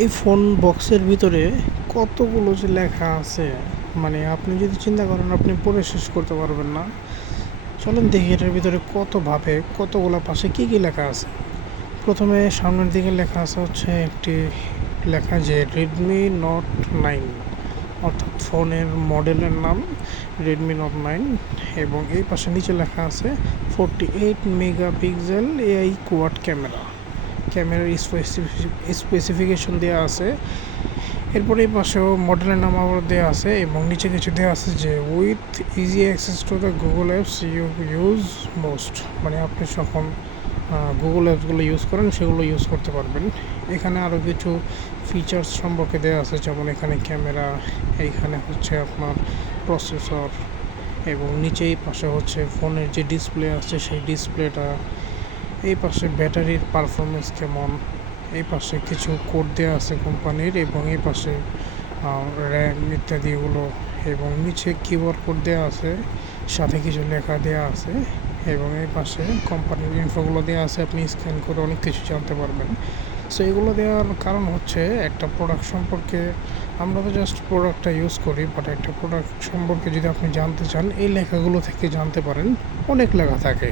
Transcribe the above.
এই ফোন বক্সের ভিতরে কতগুলো যে লেখা আছে, মানে আপনি যদি চিন্তা করেন আপনি পড়ে শেষ করতে পারবেন না। চলেন দেখি এটার ভিতরে কতভাবে কতগুলো পাশে কী কী লেখা আছে। প্রথমে সামনের দিকে লেখা আছে হচ্ছে একটি লেখা যে Redmi Note 9, অর্থাৎ ফোনের মডেলের নাম Redmi Note 9। এবং এই পাশে নিচে লেখা আছে 48 মেগাপিক্সেল AI কোয়াড ক্যামেরা। ক্যামেরার স্পেসিফিকেশন দেওয়া আছে। এরপরে এই পাশেও মডেলের নাম আবার দেওয়া আছে এবং নিচে কিছু দেওয়া আছে যে with easy access to the Google apps you use most, মানে আপনি যখন গুগল অ্যাপসগুলো ইউজ করেন সেগুলো ইউজ করতে পারবেন। এখানে আরও কিছু ফিচার্স সম্পর্কে দেওয়া আছে, যেমন এখানে ক্যামেরা, এইখানে হচ্ছে আপনার প্রসেসর, এবং নিচেই পাশে হচ্ছে ফোনের যে ডিসপ্লে আছে সেই ডিসপ্লেটা, এই পাশে ব্যাটারির পারফরমেন্স কেমন, এই পাশে কিছু কোড দেওয়া আছে কোম্পানির, এবং এই পাশে র্যাম ইত্যাদিগুলো, এবং নিচে কিউআর কোড দেওয়া আছে, সাথে কিছু লেখা দেওয়া আছে, এবং এই পাশে কোম্পানির ইনফোগুলো দেওয়া আছে, আপনি স্ক্যান করে অনেক কিছু জানতে পারবেন। সো এগুলো দেওয়ার কারণ হচ্ছে একটা প্রোডাক্ট সম্পর্কে, আমরা তো জাস্ট প্রোডাক্টটা ইউজ করি, বাট একটা প্রোডাক্ট সম্পর্কে যদি আপনি জানতে চান এই লেখাগুলো থেকে জানতে পারেন, অনেক লেখা থাকে।